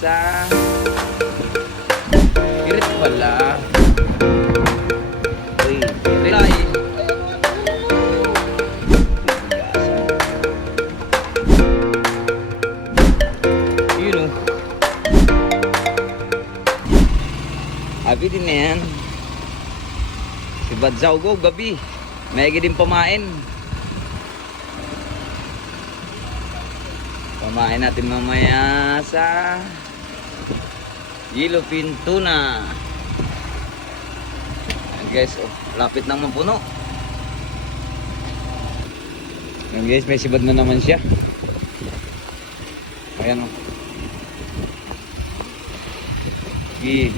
asa. Pirit pala. Uy, pirit ay. Yun o. Abi din na yan. Si Badzaw go gabi. May din pamain. Pamain natin mamaya sa Yellowfin Tuna. Ayan guys, oh, lapit nang mapuno. Ayan guys, may sibad na naman siya. Ayan oh. Sige.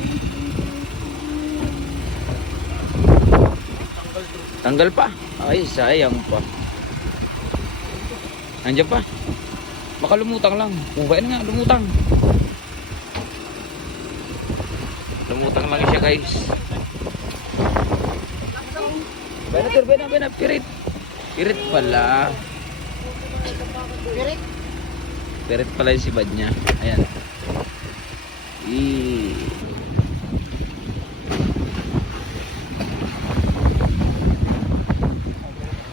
Tanggal pa. Ay, sayang pa. Nandiyan pa. Baka lumutang lang. Ayan nga, lumutang. Lumutang lang siya guys. Bena, pirit. Pirit pala. Pirit? Pirit pala yung sibad niya. Ayan.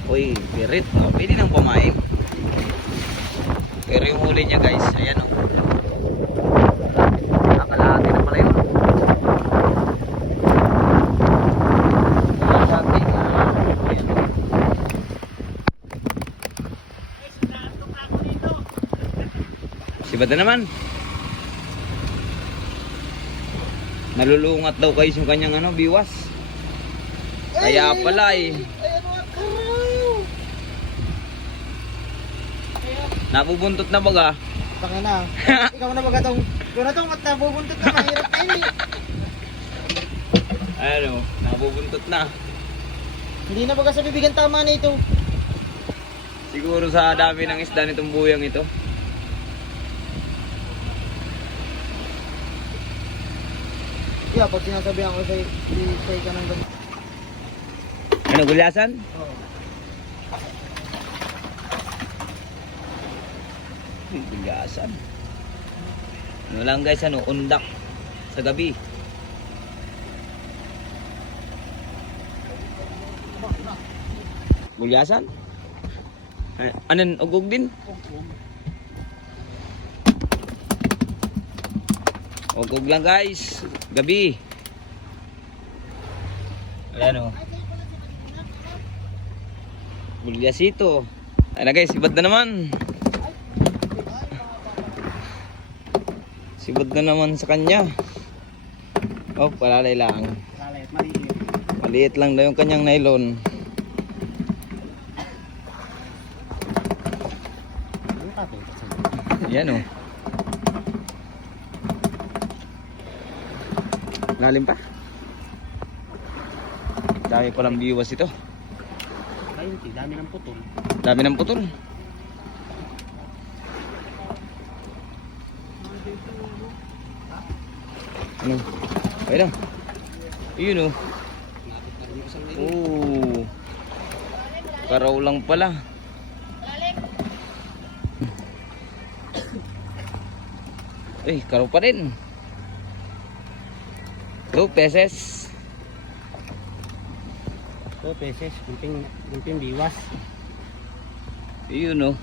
Uy, pirit. Oh, pwede nang pamain. Pero yung huli niya guys, ayan o. Nakalahati na pala yun. Nakalahati na. Ayan o. Sibad na naman. Nalulungat daw guys yung kanyang ano, biwas. Kaya pala eh. Nabubuntot na baga. Tangin na. Ikaw na baga tong at nabubuntot na, mahirap na yun eh. Ano, nabubuntot na. Hindi na baga sa bibigan tama na ito. Siguro sa dami ng isda nitong buyang ito. Yeah, pag sinasabihan ko sa'yo, sa'yo ka ng ganun. Ano, gulyasan? Oo. Gulyasan. Ano lang guys, ano, undak sa gabi. Gulyasan? Anan, ugog din? Ugog lang guys, gabi. Ayan o. Gulyasito. Ayan na guys, sibad na naman. Sibad na naman sa kanya. Oh, palalay lang. Maliit. Maliit lang daw yung kanyang nylon. Yan o. Lalim pa. Dami palang biwas ito. Ayun, dami ng putol. Dami ng putol. Ano? Ayun na. Ayun o. Oh. Karaw lang pala. Eh, karaw pa rin. 2 pesos. 2 pesos, gulping biwas. Ayun o.